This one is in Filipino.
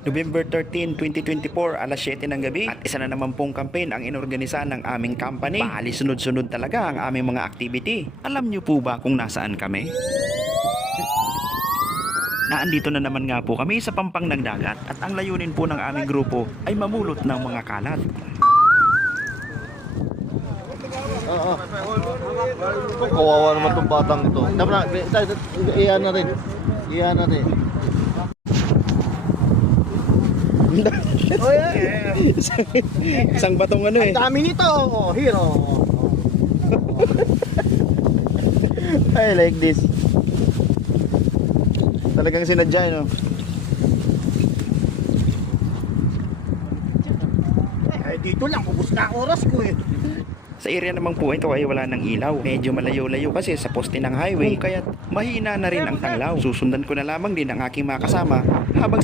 November 13, 2024, alas 7 ng gabi at isa na naman pong campaign ang inorganisa ng aming company. Bali sunod-sunod talaga ang aming mga activity. Alam niyo po ba kung nasaan kami? Naandito na naman nga po kami sa pampang ng dagat at ang layunin po ng aming grupo ay mamulot ng mga kalat. Oo. Kawawa naman itong batang ito. Tama na, iyan na rin. Iyan na rin. Oh, yeah. Isang batong ano eh. Ang dami nito. Oh, here. Oh. I like this. Talagang sinadya no. Eh, dito lang, ubos na ang oras ko eh. Sa area naman po ito ay wala ng ilaw. Medyo malayo-layo kasi sa poste ng highway kaya mahina na rin ang tanglaw. Susundan ko na lamang din ang aking mga kasama habang